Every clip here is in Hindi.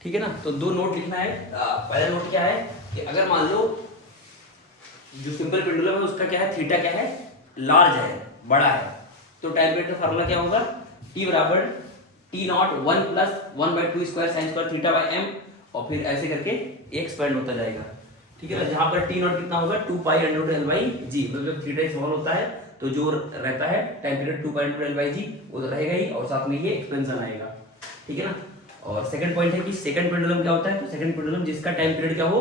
ठीक है ना। तो दो नोट लिखना है। पहला नोट क्या है कि अगर मान लो जो सिंपल पेंडुलम है उसका क्या है, थीटा क्या है, लार्ज है, बड़ा है, तो टाइम पीरियड का फार्मूला क्या होगा, टी बराबर T naught 1 plus 1/2 square sine square theta by M, और फिर ऐसे करके एक्सपेंड होता जाएगा। ठीक है ना। जहाँ पर टी नॉट कितना होगा 2 pi under L by G, मतलब थीटा स्मॉल होता है तो जो रहता है time period 2 pi under L by G वो तो रहेगा ही, और साथ में ये एक्सपेंशन आएगा। ठीक है ना। और सेकंड पॉइंट है कि सेकंड पेंडुलम क्या होता है, तो सेकंड पेंडुलम जिसका टाइम पीरियड क्या हो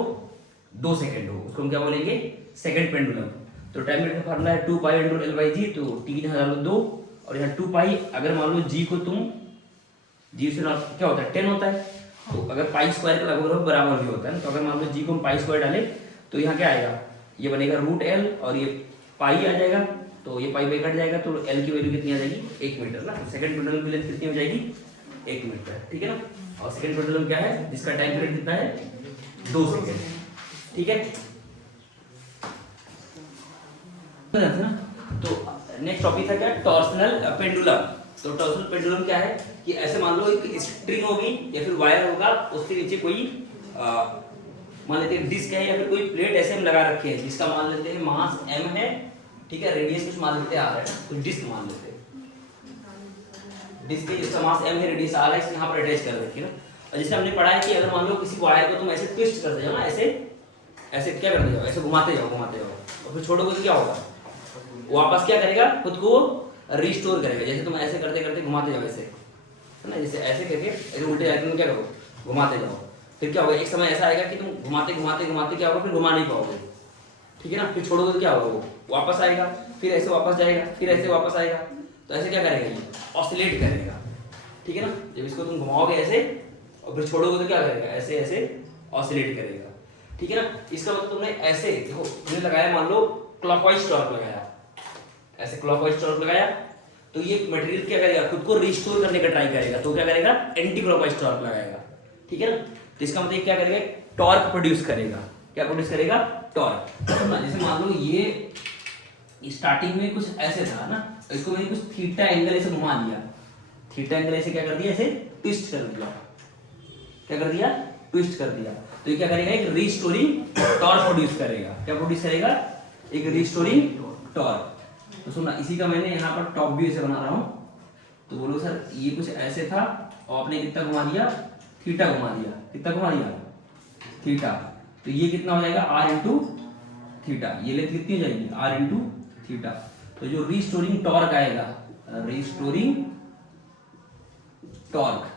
2 सेकंड हो उसको हम क्या बोलेंगे, सेकंड पेंडुलम। तो टाइम पीरियड का फार्मूला है 2 pi under L by G, तो टी यहाँ डालो 2 और यहाँ 2 पाई, अगर मान लो जी को तुम जी से क्या होता है 10 होता है, तो अगर पाई स्क्वायर के लगभग बराबर भी होता है ना, तो अगर मान लो जी को हम पाई स्क्वायर डाले तो यहाँ क्या आएगा, ये बनेगा रूट एल और ये पाई आ जाएगा, तो ये पाई बाई कट जाएगा, तो एल की वैल्यू कितनी आ जाएगी 1 मीटर ना। सेकंड पेंडुलम की लेंथ कितनी हो जाएगी 1 मीटर। ठीक है ना। और सेकंड पेंडुलम क्या है जिसका टाइम पीरियड कितना है 2 सेकंड। ठीक है ना। तो नेक्स्ट टॉपिक था क्या, टॉर्सनल पेंडुलम। तो टॉर्सनल पेंडुलम क्या है कि ऐसे मान लो एक स्ट्रिंग होगी या फिर वायर होगा, उसके नीचे कोई मान लेते हैं डिस्क है या फिर कोई प्लेट ऐसे हम लगा रखे हैं जिसका मान लेते हैं मास m है, ठीक है, रेडियस कुछ मान लेते हैं r है, तो डिस्क मान लेते हैं, डिस्क जिसका मास m है, रेडियस r है, इसको यहाँ पर अटैच कर रखिए ना। और जैसे हमने पढ़ा है कि अगर मान लो किसी वायर को तुम ऐसे ट्विस्ट करते जाओ ना, ऐसे ऐसे क्या करते जाओ, ऐसे घुमाते जाओ और फिर छोड़ोगे तो क्या होगा, वापस क्या करेगा, खुद को रिस्टोर करेगा। जैसे तुम ऐसे करते करते घुमाते जाओ ऐसे, है ना, जैसे ऐसे करके ऐसे उल्टे जाके तुम क्या करो, घुमाते जाओ, फिर क्या होगा, एक समय ऐसा आएगा कि तुम घुमाते घुमाते घुमाते क्या होगा, फिर घुमा नहीं पाओगे। ठीक है ना। फिर छोड़ोगे तो क्या होगा, वो वापस आएगा, फिर ऐसे वापस जाएगा, फिर ऐसे वापस आएगा, तो ऐसे क्या करेगा, ये ऑसिलेट करेगा। ठीक है ना। जब इसको तुम घुमाओगे ऐसे और फिर छोड़ोगे तो क्या करेगा, ऐसे ऐसे ऑसिलेट करेगा। ठीक है ना। इसका मतलब तुमने ऐसे देखो, तुमने लगाया मान लो क्लॉकवाइज टॉर्क लगाया, ऐसे क्लॉकवाइज टॉर्क लगाया, तो ये मटेरियल क्या करेगा, खुद को रिस्टोर करने का ट्राई करेगा, तो क्या करेगा, एंटी क्लॉकवाइज टॉर्क लगाएगा। ठीक है ना। तो इसका मतलब क्या करेगा, टॉर्क प्रोड्यूस करेगा। क्या प्रोड्यूस करेगा, टॉर्क। जैसे मान लो ये स्टार्टिंग में कुछ ऐसे था ना, तो इसको मैंने कुछ थीटा एंगल ऐसे घुमा दिया, थीटा एंगल ऐसे क्या कर दिया, ऐसे ट्विस्ट कर दिया, क्या कर दिया, ट्विस्ट कर दिया, तो ये क्या करेगा, एक रिस्टोरिंग टॉर्क प्रोड्यूस करेगा। क्या प्रोड्यूस करेगा, एक रिस्टोरिंग टॉर्क। तो सुनना, इसी का मैंने यहाँ पर टॉप व्यू ऐसे बना रहा हूँ, तो बोलो सर ये कुछ ऐसे था और आपने कितना घुमा दिया, थीटा घुमा दिया, कितना घुमा दिया, थीटा, तो ये कितना हो जाएगा r इंटू थीटा, ये लेंथ कितनी हो जाएगी r इंटू थीटा। तो जो रिस्टोरिंग टॉर्क आएगा, रिस्टोरिंग टॉर्क,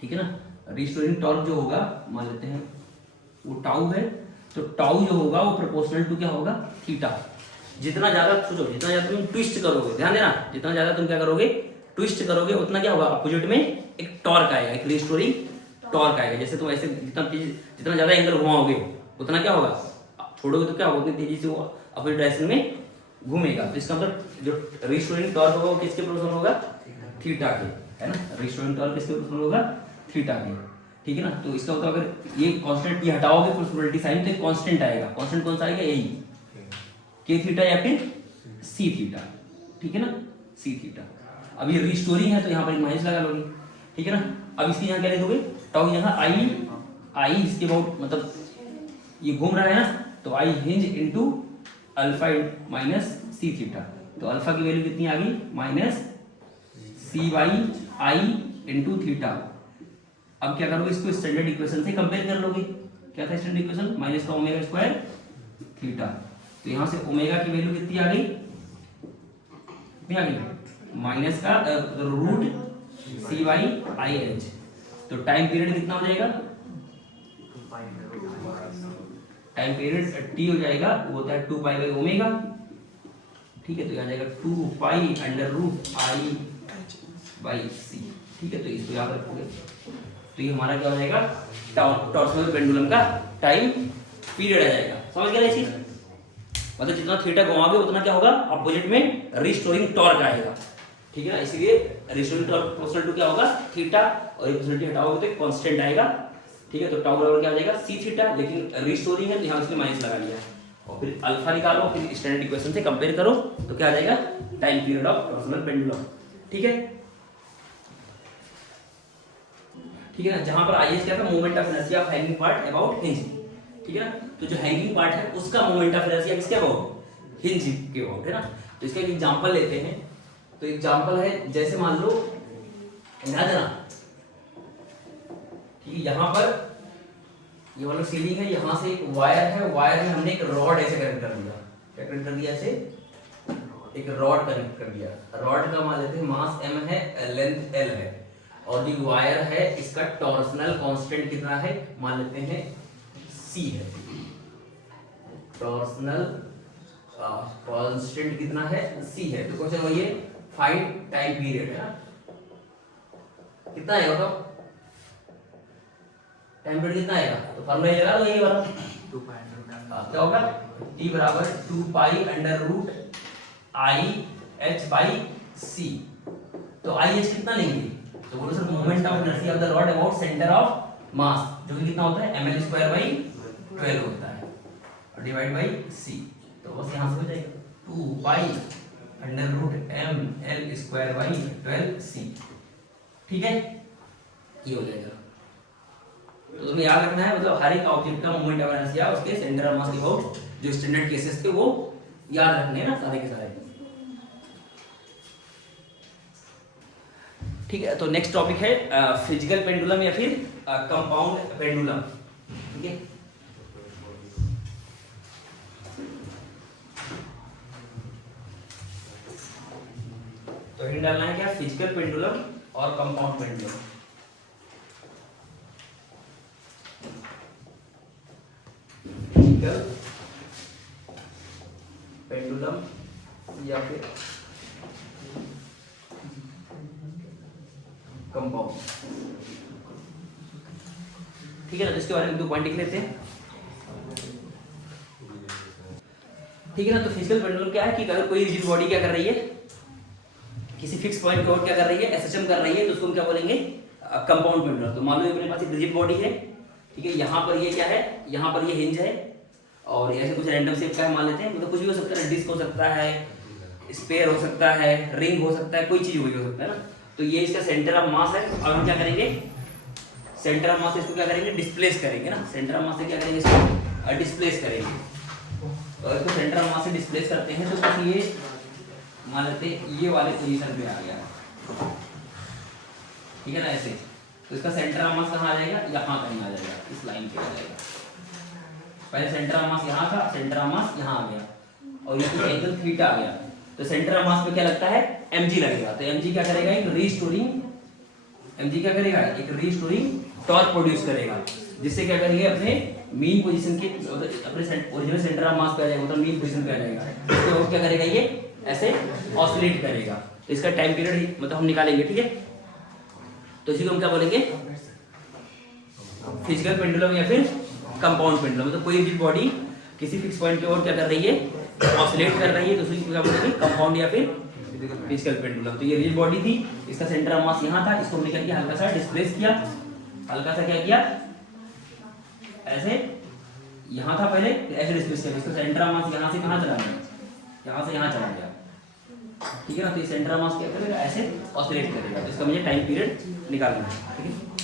ठीक है ना, रिस्टोरिंग टॉर्क जो होगा मान लेते हैं वो टाउ है, तो टाउ जो होगा वो प्रोपोर्शनल टू क्या होगा, थीटा। जितना ज्यादा सोचो, जितना ज्यादा तुम ट्विस्ट करोगे, ध्यान देना, जितना ज्यादा तुम क्या करोगे, ट्विस्ट करोगे, उतना क्या होगा, अपोजिट में एक टॉर्क आएगा, एक रिस्टोरिंग टॉर्क आएगा। जैसे तुम ऐसे जितना ज्यादा एंगल घुमाओगे उतना क्या होगा, छोड़ोगे तो क्या होगा, उतनी तेजी से वो अपोजिट डायरेक्शन में घूमेगा। तो इसका मतलब जो रिस्टोरिंग टॉर्क होगा वो किसके प्रोपोर्शनल होगा, थीटा के, है ना, रिस्टोरिंग टॉर्क किसके प्रोपोर्शनल होगा, थीटा के। ठीक है ना। तो इसका मतलब अगर ये कांस्टेंट ये हटाओगे प्रोपोर्शनलिटी साइन, तो कांस्टेंट आएगा, कांस्टेंट कौन सा आएगा, यही के थीटा या फिर सी थीटा। ठीक है ना, सी थीटा। अब ये रिस्टोरिंग है तो यहाँ पर एक माइनस लगा लोगे। ठीक है ना। अब इसके यहाँ क्या लिख दोगे, टाउ यहाँ आई इसके बहुत मतलब ये घूम रहा है ना, तो I hinge into alpha minus C theta, तो अल्फा की वैल्यू कितनी आ गई, minus C by I into theta. अब क्या करोगे, इसको स्टैंडर्ड इक्वेशन से कंपेयर कर लोगे। क्या था स्टैंडर्ड इक्वेशन, माइनस का ओमेगा स्क्वायर थीटा, तो यहाँ से ओमेगा की वैल्यू कितनी आ गई, कितनी आ गई, माइनस का root C by I H. तो टाइम पीरियड कितना हो जाएगा, टाइम पीरियड टी हो जाएगा, वो होता है 2 पाई बाई ओमेगा। ठीक है, तो यहाँ जाएगा 2 pi under root I by C. ठीक है, तो इसको याद रखोगे, तो ये हमारा क्या हो जाएगा, टॉर्सनल पेंडुलम का टाइम पीरियड आ जाएगा। समझ गया ना चीज, मतलब जितना थीटा घुमाओगे उतना क्या होगा, अपोजिट में रिस्टोरिंग टॉर्क आएगा। ठीक है ना, इसीलिए रिस्टोरिंग टॉर्क प्रोपोर्शनल टू क्या होगा, थीटा, और ये प्रोपोर्शनलिटी हटाओगे तो कांस्टेंट आएगा। ठीक है, तो टाउ बराबर क्या हो जाएगा, सी थीटा, लेकिन रिस्टोरिंग है तो यहाँ इसलिए माइनस लगा लिया, और फिर अल्फा निकालो, फिर स्टैंडर्ड इक्वेशन से कंपेयर करो, तो क्या आ जाएगा, time period of torsional pendulum. ठीक है, ठीक है ना, जहां पर आई क्या था, moment of inertia of hanging part about hinge, ठीक है ना। तो जो हैंगिंग पार्ट है उसका मोमेंट ऑफ इनर्शिया किसके अबाउट, हिंज के अबाउट, है ना। तो इसका एक एग्जांपल लेते हैं। तो एग्जांपल है जैसे मान लो ध्यान देना, ठीक है, यहाँ पर ये वाला सीलिंग है, यहाँ से एक वायर है, वायर में हमने एक रॉड ऐसे कनेक्ट कर दिया, क्या कनेक्ट कर दिया, ऐसे एक रॉड कनेक्ट कर दिया। रॉड का मान लेते हैं मास m है, लेंथ l है, और जो वायर है इसका टॉर्सनल कांस्टेंट कितना है, मान लेते हैं c है। टॉर्सनल कांस्टेंट कितना है, c है। तो क्वेश्चन वही है, फाइंड टाइम पीरियड, है ना, कितना है मतलब टाइम पीरियड कितना आएगा। तो फार्मूला ये लगा लो, ये वाला 2 पाई क्या होगा, t बराबर 2 pi under root i h बाई c। तो i h कितना लेंगे, तो बोलो sir moment of inertia of the rod about centre of mass, जो कि कितना होता है ml स्क्वायर बाई 12 होता है, और डिवाइड बाई c। तो बस यहां से हो जाएगा 2 pi under root ml square by 12c, ठीक है, ये हो जाएगा। तो तुम्हें याद रखना है, मतलब हर एक ऑब्जेक्ट का मोमेंट ऑफ इनर्शिया उसके सेंटर ऑफ मास के अबाउट जो स्टैंडर्ड केसेस थे वो याद रखने हैं ना सारे के सारे, ठीक है। तो नेक्स्ट टॉपिक है फिजिकल पेंडुलम या फिर कंपाउंड पेंडुलम, ठीक है। तो हिंट डालना है क्या, फिजिकल पेंडुलम और कंपाउंड पेंडुलम। फिजिकल पेंडुलम या फिर कंपाउंड, ठीक है ना। इसके बारे में 2 पॉइंट लिख लेते हैं, ठीक है ना। तो फिजिकल पेंडुलम क्या है कि अगर कोई रिजिड बॉडी क्या कर रही है, किसी फिक्स पॉइंट पे और क्या कर रही है, एसएचएम कर रही है, तो उसको हम क्या बोलेंगे, कंपाउंड पेंडुलम। तो मान लो मेरे पास एक रिजिड बॉडी है, ठीक है, यहाँ पर ये क्या है, यहाँ पर ये हिंज है, और ऐसे कुछ रैंडम शेप का है मान लेते हैं, मतलब कुछ भी हो सकता है, डिस्क हो सकता है, स्पेयर हो सकता है, रिंग हो सकता है, कोई चीज हो सकता है ना। तो ये इसका सेंटर ऑफ मास है, अब हम क्या करेंगे, सेंटर ऑफ मास से इसको क्या करेंगे, डिस्प्लेस करेंगे ना। सेंटर ऑफ मास से क्या करेंगे, इसको डिस्प्लेस करेंगे। तो अगर इसको सेंटर ऑफ मास से डिस्प्लेस करते हैं तो बस ये मान लेते हैं ये वाले पोजीशन पे आ गया, ठीक है ना, ऐसे। तो इसका सेंटर ऑफ मास कहाँ आ जाएगा, यहाँ कहीं आ जाएगा, इस लाइन पे आ जाएगा। पहले सेंटर ऑफ मास यहाँ था, सेंटर ऑफ मास यहाँ आ गया, और ये कुछ एंगल थीटा आ गया। तो सेंटर ऑफ मास पे क्या लगता है, mg लगेगा। तो mg क्या करेगा, एक रीस्टोरिंग, mg क्या करेगा, एक रीस्टोरिंग टॉर्क प्रोड्यूस करेगा, जिससे क्या करेंगे अपने मीन पोजीशन के, अपने ओरिजिनल सेंटर ऑफ मास पे आ जाएगा, मतलब मीन पोजीशन पे आ जाएगा। इसके बाद क्या करेगा, ये ऐसे ऑसिलेट करेगा। तो इसका टाइम पीरियड मतलब हम निकालेंगे, ठीक है। तो इसी को हम क्या बोलेंगे, फिजिकल पेंडुलम या फिर कंपाउंड पेंडुलम। मतलब कोई भी बॉडी किसी फिक्स पॉइंट की ओर क्या कर रही है, ऑसिलेट कर रही है, तो उसी को क्या बोलेंगे, कंपाउंड या फिर फिजिकल पेंडुलम। तो ये रिजिड बॉडी थी, इसका सेंटर ऑफ मास यहाँ था, इसको हमने क्या किया, हल्का सा डिस्प्लेस किया, हल्का सा क्या किया, ऐसे यहाँ था पहले, ऐसे डिस्प्लेस किया, इसका सेंटर ऑफ मास यहाँ से कहाँ चला गया, यहाँ से यहाँ चला गया, ठीक है ना। तो ये सेंटर ऑफ मास क्या करेगा, ऐसे ऑसिलेट करेगा। तो इसका मुझे टाइम पीरियड निकालना है, ठीक है।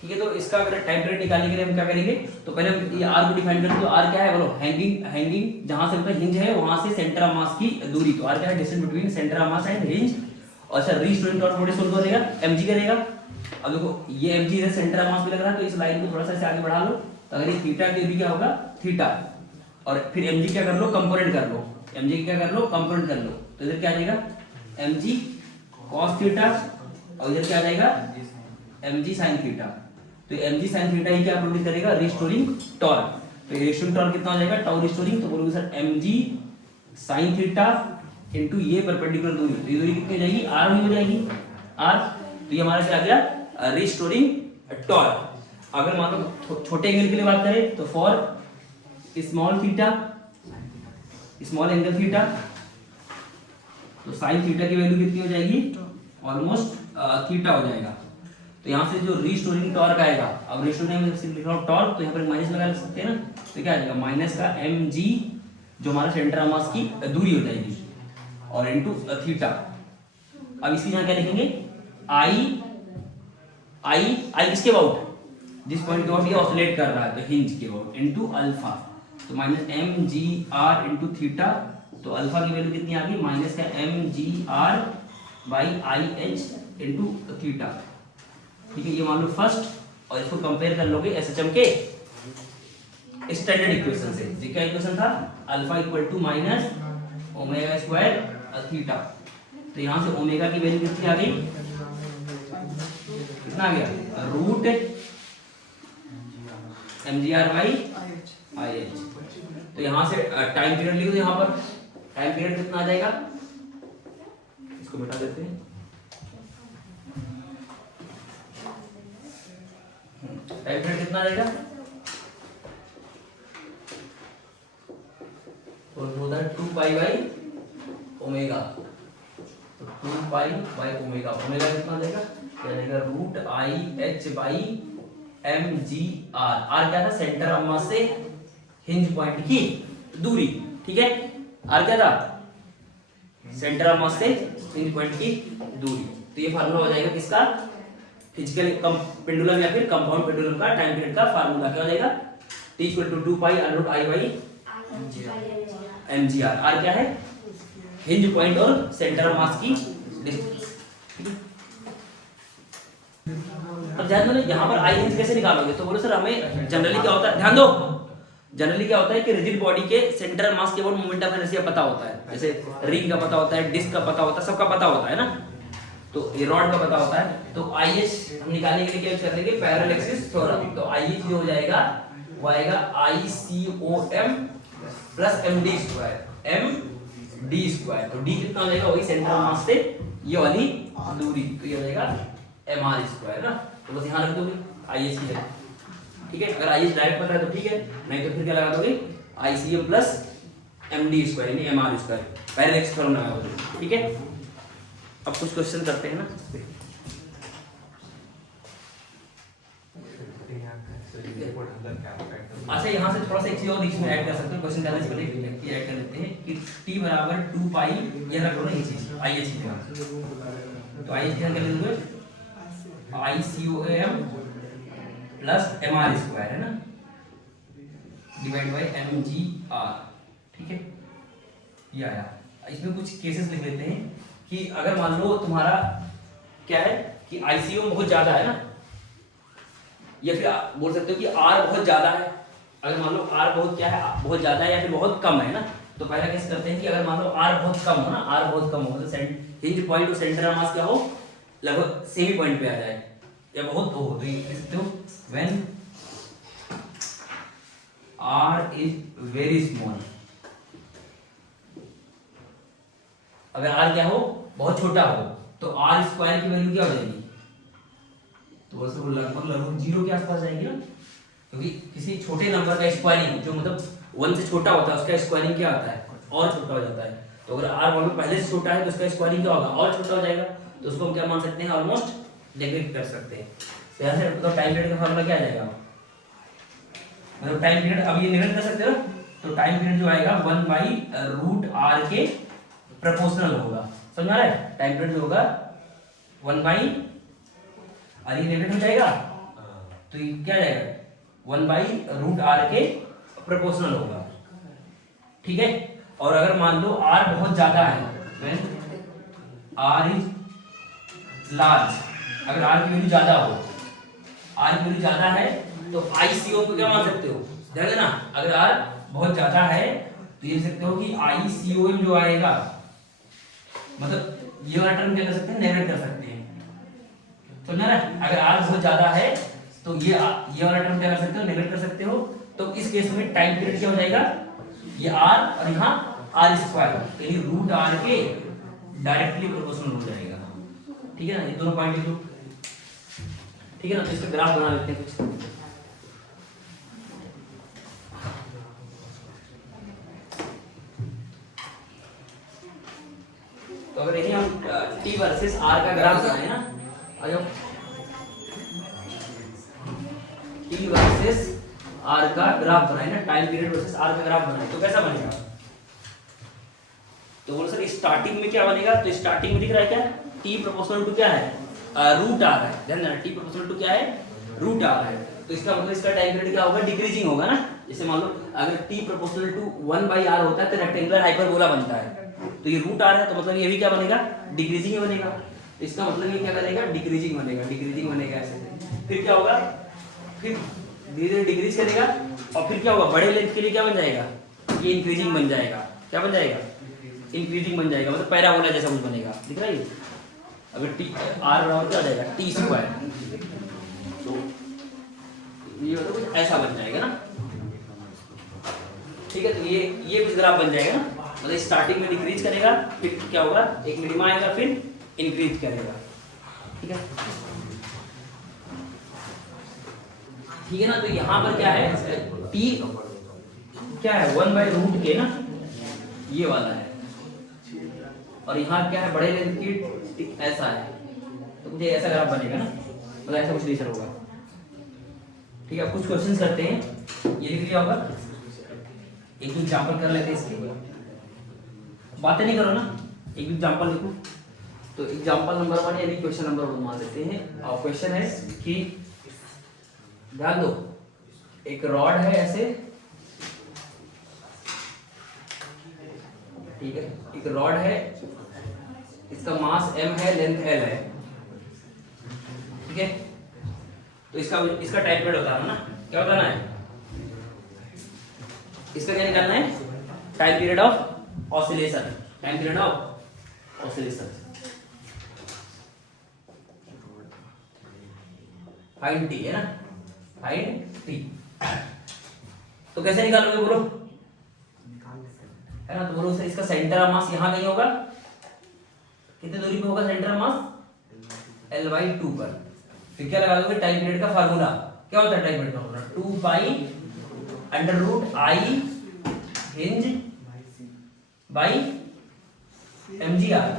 ठीक है, तो इसका अगर टाइम पीरियड निकालने के लिए हम क्या करेंगे, तो पहले हम ये आर को डिफाइन करें। तो आर क्या है, बोलो, हैंगिंग जहां से मतलब हिंज है वहां से सेंटर ऑफ मास की दूरी। तो आर क्या है, distance between centre of mass and hinge. और sir restoring torque body solve करेगा, mg करेगा। अब देखो ये mg इधर सेंटर ऑफ मास पे लग रहा है, तो इस लाइन को थोड़ा सा ऐसे आगे बढ़ा लो, तो अगर ये थीटा की दूरी क्या होगा, थीटा, और फिर mg क्या कर लो, कंपोनेंट कर लो, mg क्या कर लो, कंपोनेंट कर लो। तो इधर क्या आ जाएगा, mg cos थीटा, और इधर क्या आ जाएगा, mg sin थीटा। तो mg sin थीटा ही क्या प्रोड्यूस करेगा, रिस्टोरिंग टॉर्क। तो रिस्टोरिंग टॉर्क कितना हो जाएगा, टाउ रिस्टोरिंग। तो बोलोगे sir mg sin theta into ये परपेंडिकुलर दूरी, तो ये दूरी कितनी हो जाएगी, r हो जाएगी, r। तो ये हमारा क्या आ गया, रिस्टोरिंग टॉर्क। अगर मान लो छोटे एंगल के लिए बात करें तो for small theta, small angle theta, तो साइन थीटा की वैल्यू कितनी हो जाएगी, ऑलमोस्ट थीटा हो जाएगा। तो यहाँ से जो रिस्टोरिंग टॉर्क आएगा, अब रिस्टोरिंग में जब लिख रहा हूँ टॉर्क, तो यहाँ पर माइनस लगा सकते हैं ना। तो क्या आ जाएगा, माइनस का mg जो हमारा सेंटर ऑफ मास की दूरी हो जाएगी, और इनटू थीटा। अब इसकी यहाँ क्या लिखेंगे, आई किसके अबाउट, जिस पॉइंट के अबाउट ये ऑसिलेट कर रहा है तो हिंज के अबाउट इनटू अल्फा, तो minus M G R into theta, तो अल्फा की वैल्यू कितनी आ गई माइनस का M G R by I H into theta. ठीक है, ये मान लो फर्स्ट, और इसको कंपेयर कर लोगे एसएचएम के स्टैंडर्ड इक्वेशन से। ये क्या इक्वेशन था, alpha equal to minus omega square theta, तो यहां से ओमेगा की वैल्यू कितनी आ गई, कितना आ गया root M G R by I H. तो यहां से टाइम पीरियड लिखो, यहां पर टाइम पीरियड कितना आ जाएगा, इसको मिटा देते हैं, टाइम पीरियड कितना आ जाएगा, तो 2 पाई बाई ओमेगा, तो 2 पाई बाई ओमेगा, ओमेगा कितना आ जाएगा, क्या जाएगा root I H by M G R, R क्या था सेंटर ऑफ मास से हिंज पॉइंट की दूरी। ठीक है, आर क्या था सेंटर ऑफ मास से हिंज पॉइंट की दूरी, तो ये फार्मूला हो जाएगा किसका, फिजिकल पेंडुलम या फिर कंपाउंड पेंडुलम का टाइम पीरियड का फार्मूला क्या हो जाएगा, T equal to 2 pi under root I by M G R. R क्या है हिंज पॉइंट और सेंटर ऑफ मास की डिस्टेंस। अब ध्यान दो ना, यहाँ पर आई हिंज कैसे निकालोगे, तो बोलो सर हमें जनरली क्या होता है, ध्यान दो, जनरली क्या होता है कि रिजिड बॉडी के सेंटर ऑफ मास के अबाउट मोमेंट ऑफ इनर्शिया पता होता है, जैसे रिंग का पता होता है, डिस्क का पता होता है, सबका पता होता है ना, तो ये रॉड का पता होता है। तो आई एच हम निकालने के लिए क्या कर लेंगे, पैरेलल एक्सिस थ्योरम, तो आई एच जो हो जाएगा वो आएगा I C O M plus M D square, M D square, तो डी कितना हो जाएगा वही सेंटर ऑफ मास से ये वाली दूरी, तो ये हो जाएगा एम आर स्क्वायर ना, तो बस यहाँ रख दोगे आई एच की जगह। ठीक है, अगर आई एच डायरेक्ट पता है तो ठीक है, नहीं तो फिर क्या लगा दोगे I C M plus M D square यानी M R square, parallel axis theorem लगा दोगे। ठीक है, अब कुछ क्वेश्चन करते हैं ना, अच्छा यहाँ से थोड़ा सा एक चीज और इसमें ऐड कर सकते हो, क्वेश्चन करने से पहले ये ऐड कर देते हैं कि t बराबर 2 पाई, ये रख लो ना ये चीज आई एच की जगह, तो आई एच की जगह कर लोगे I C O M plus M R square है ना, divide by M G R. ठीक है, ये आया। इसमें कुछ केसेस लिख लेते हैं कि अगर मान लो तुम्हारा क्या है कि आईसीयू बहुत ज्यादा है ना, या फिर बोल सकते हो कि आर बहुत ज्यादा है, अगर मान लो आर बहुत क्या है बहुत ज्यादा है या फिर बहुत कम है ना, तो पहला केस करते हैं कि अगर मान लो आर बहुत कम हो ना, आर बहुत कम हो तो हिंज पॉइंट और सेंटर ऑफ मास क्या हो लगभग सेम पॉइंट पे आ जाए या बहुत हो, तो ये कहते हो when R is very small, अगर आर क्या हो बहुत छोटा हो तो आर स्क्वायर की वैल्यू क्या हो जाएगी, तो वैसे वो लगभग 0 के आसपास जाएगी ना, क्योंकि किसी छोटे नंबर का स्क्वायरिंग जो मतलब 1 से छोटा होता है उसका स्क्वायरिंग क्या होता है और छोटा हो जाता है, तो अगर r मान लो पहले से छोटा है तो उसका स्क्वायरिंग क्या होगा और छोटा हो जाएगा, तो उसको हम क्या मान सकते हैं ऑलमोस्ट नेगलेक्ट कर सकते हैं। तो यहाँ से मतलब टाइम पीरियड का फार्मूला क्या आ जाएगा, मतलब टाइम पीरियड अब ये नेगलेक्ट कर सकते हो, तो टाइम पीरियड जो आएगा 1/√r के प्रोपोर्शनल होगा, समझ में आ रहा है, टाइम पीरियड जो होगा 1 और ये नेगेटिव हो जाएगा तो ये क्या जाएगा 1/√r के प्रोपोर्शनल होगा। ठीक है, और अगर मान लो r बहुत ज्यादा है, व्हेन r इज लार्ज, अगर r की वैल्यू ज्यादा हो, r की वैल्यू ज्यादा है तो ICO को क्या मान सकते हो, ध्यान देना, अगर r बहुत ज्यादा है तो ये सकते हो कि ICOM जो आएगा मतलब ये वाला टर्म क्या कर सकते हैं नेगलेक्ट कर सकते हैं, समझा ना, अगर r बहुत ज्यादा है तो ये वाला टर्म क्या कर सकते हो नेगलेक्ट कर सकते हो, तो इस केस में टाइम पीरियड क्या हो जाएगा ये r और यहाँ r स्क्वायर यानी √r के डायरेक्टली प्रोपोर्शनल हो जाएगा। ठीक है ना, ये दोनों पॉइंट लिख लो। ठीक है ना, तो इसका ग्राफ बना लेते हैं कुछ, तो अगर यही हम t वर्सेस r का ग्राफ बनाए ना, आ जाओ t वर्सेस r का ग्राफ बनाए ना, टाइम पीरियड वर्सेस r का ग्राफ बनाए तो कैसा बनेगा, तो बोलो सर स्टार्टिंग में क्या बनेगा, तो स्टार्टिंग में दिख रहा है क्या t प्रोपोर्शनल टू क्या है रूट आ रहा है, ध्यान देना, टी प्रोपोर्शनल टू क्या है, रूट आ रहा है, तो इसका मतलब इसका टाइम पीरियड क्या होगा, डिक्रीजिंग होगा ना। जैसे मान लो अगर टी प्रोपोर्शनल टू 1/r होता है तो रेक्टेंगुलर हाइपरबोला बनता है, तो ये रूट आर है तो मतलब ये भी क्या बनेगा, डिक्रीजिंग ही बनेगा। तो इसका मतलब ये क्या बनेगा, डिक्रीजिंग बनेगा, डिक्रीजिंग बनेगा ऐसे। फिर क्या होगा, फिर धीरे धीरे डिक्रीज करेगा और फिर क्या होगा, बड़े लेंथ के लिए क्या बन जाएगा, ये इंक्रीजिंग बन जाएगा। क्या बन जाएगा, इंक्रीजिंग बन जाएगा, मतलब पैराबोला जैसा कुछ बनेगा, दिख रहा है ये। अगर टी आर बराबर क्या आ जाएगा, टी स्क्वायर, तो ये मतलब कुछ ऐसा बन जाएगा ना, ठीक है। तो ये कुछ ग्राफ बन जाएगा ना, मतलब स्टार्टिंग में डिक्रीज करेगा, फिर क्या होगा, एक मिनिमा आएगा, फिर इंक्रीज करेगा, ठीक है, ठीक है ना। तो यहाँ पर क्या है, टी क्या है, 1/रूट के ना, ये वाला है, और यहाँ क्या है, बड़े लेंथ की ऐसा है, तो मुझे ऐसा ग्राफ बनेगा ना, मतलब ऐसा कुछ नेचर होगा, ठीक है। कुछ क्वेश्चंस करते हैं, ये लिख लिया होगा, एक एग्जांपल कर लेते हैं इसकी, बातें नहीं करो ना, एक एग्जांपल लिखो। तो एग्जांपल नंबर 1 यानी क्वेश्चन नंबर 1 मान लेते हैं, और क्वेश्चन है कि ध्यान दो, एक रॉड है ऐसे, ठीक है, एक रॉड है, इसका मास m है, लेंथ l है, ठीक है। तो इसका टाइम पीरियड बताना ना, क्या बताना है, इसका क्या निकालना है, time period of oscillation, time period of oscillation, find T है ना, फाइंड टी। तो कैसे निकालोगे बोलो, है ना, तो बोलो सर इसका सेंटर ऑफ मास यहाँ कहीं होगा, कितने दूरी पे होगा सेंटर ऑफ मास, L/2 पर। फिर क्या लगा दोगे, टाइम पीरियड का फार्मूला क्या होता है, टाइम पीरियड का formula 2π√I hinge by mgr,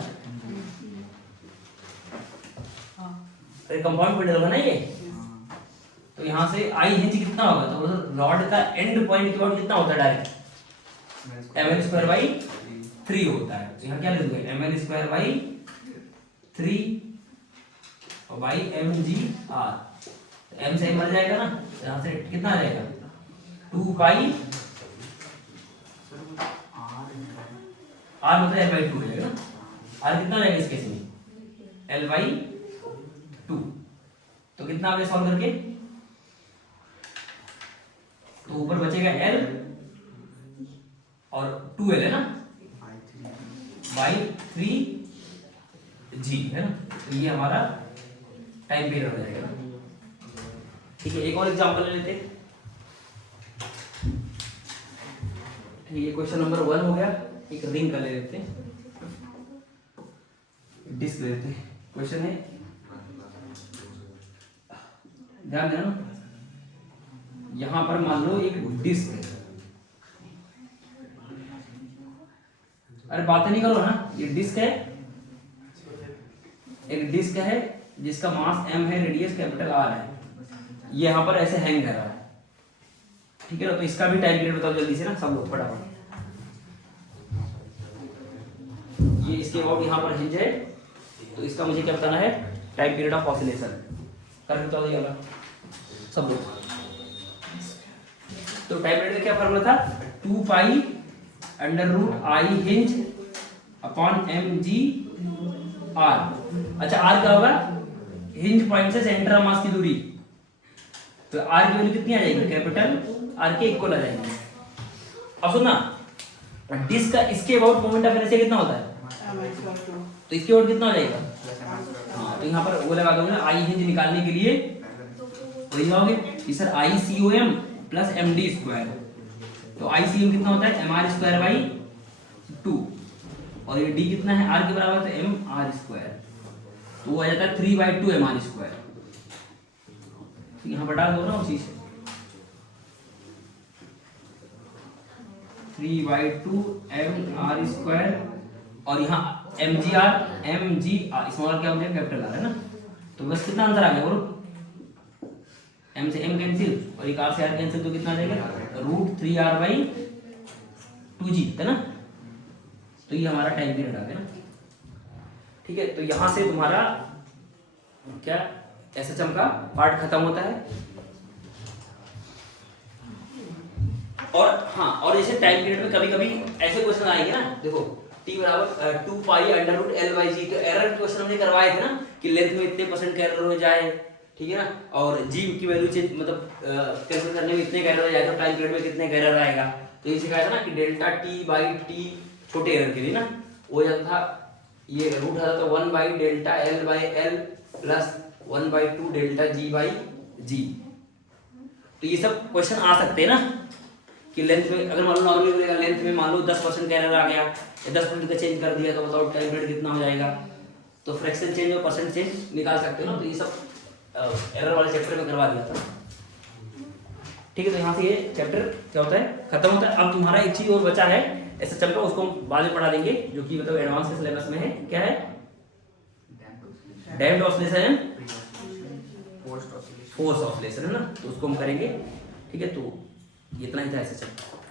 तो कंपाउंड पीरियड होगा ना ये। तो यहाँ से I हिंज कितना होगा, तो रॉड का एंड पॉइंट के बाद कितना होता है, डायरेक्ट ml²/3 होता है। तो यहाँ क्या लिख दोगे, ml²/3 और बाई mgr, m से मर जाएगा ना, तो यहाँ से कितना आ जाएगा, 2π, r मतलब L/2 हो जाएगा ना, r कितना रहेगा इस केस में, L/2, तो कितना आपने सॉल्व करके, तो ऊपर बचेगा L और 2L है ना, बाई 3g है ना, तो ये हमारा टाइम पीरियड हो जाएगा, ठीक है। एक और एग्जांपल ले लेते हैं, ये क्वेश्चन नंबर 1 हो गया। एक रिंग का ले लेते हैं, डिस्क ले लेते हैं। क्वेश्चन है, ध्यान देना, यहां पर मान लो एक डिस्क है, अरे बातें नहीं करो ना, ये डिस्क है, एक डिस्क है जिसका मास m है, रेडियस कैपिटल R है, ये यहाँ पर ऐसे हैंग कर रहा है, ठीक है ना। तो इसका भी टाइम पीरियड बताओ जल्दी से ना सब लोग फटाफट। ये इसके अबाउट यहाँ पर हिंज है, तो इसका मुझे क्या बताना है, टाइम पीरियड ऑफ ऑसिलेशन, कर बताओ ये वाला सब लोग। तो टाइम पीरियड का क्या फॉर्मूला था, 2π√I हिंज अपॉन mgr। अच्छा r क्या होगा, हिंज पॉइंट से सेंटर ऑफ मास की दूरी, तो r की वैल्यू कितनी आ जाएगी, कैपिटल R के इक्वल आ जाएगी। अब सुनना, डिस्क का इसके अबाउट मोमेंट ऑफ इनर्शिया कितना होता है, तो इसके अबाउट कितना हो जाएगा, हाँ, तो यहाँ पर वो लगा दोगे ना, I हिंज निकालने के लिए तो ये लगाओगे कि सर ICOM प्लस MD², तो ICM कितना होता है, mr²/2, और ये D कितना है, R के बराबर, तो mr², तो वो आ जाता है 3/2 mr², यहाँ पर डाल दो ना उसी से, 3/2 mr², और यहाँ mgr स्मॉल क्या हो गया, कैपिटल R है ना, तो बस कितना आंसर आ गया बोलो, m से m कैंसिल और एक r से r कैंसिल, तो कितना आ जाएगा, √3r/2g है ना। तो ये हमारा टाइम पीरियड आ गया ना, ठीक है। तो यहाँ से तुम्हारा क्या एसएचएम का पार्ट खत्म होता है। और हाँ, और जैसे टाइम पीरियड में कभी कभी ऐसे क्वेश्चन आएंगे ना, देखो t बराबर 2 pi under root L by G, तो एरर क्वेश्चन हमने करवाए थे ना कि लेंथ में इतने परसेंट का एरर हो जाए, ठीक है ना, और जी की वैल्यू चेंज मतलब कैंसिल करने में इतने का एरर हो जाएगा, तो टाइम पीरियड में कितने का एरर आएगा। तो ये सिखाया था ना कि डेल्टा टी बाई टी छोटे एरर के लिए ना हो जाता था, ये रूट आता था 1 by delta L by L plus 1 by 2 delta G by G. तो ये सब क्वेश्चन आ सकते हैं ना कि लेंथ में अगर मान लो नॉर्मली बोलेगा लेंथ में मान लो 10% का एरर आ गया या 10% का चेंज कर दिया, तो बताओ टाइम पीरियड कितना हो जाएगा। तो फ्रैक्शन चेंज और परसेंट चेंज निकाल सकते हो ना, तो ये सब एरर वाले चैप्टर में करवा दिया था। ठीक है, तो यहाँ से ये चैप्टर क्या होता है खत्म होता है। अब तुम्हारा एक चीज और बचा है ऐसा चैप्टर, उसको हम बाद में पढ़ा देंगे, जो कि मतलब एडवांस के सिलेबस में है। क्या है? Damped oscillation and force oscillation है ना, तो उसको हम करेंगे। ठीक है, तो इतना ही था ऐसा चैप्टर।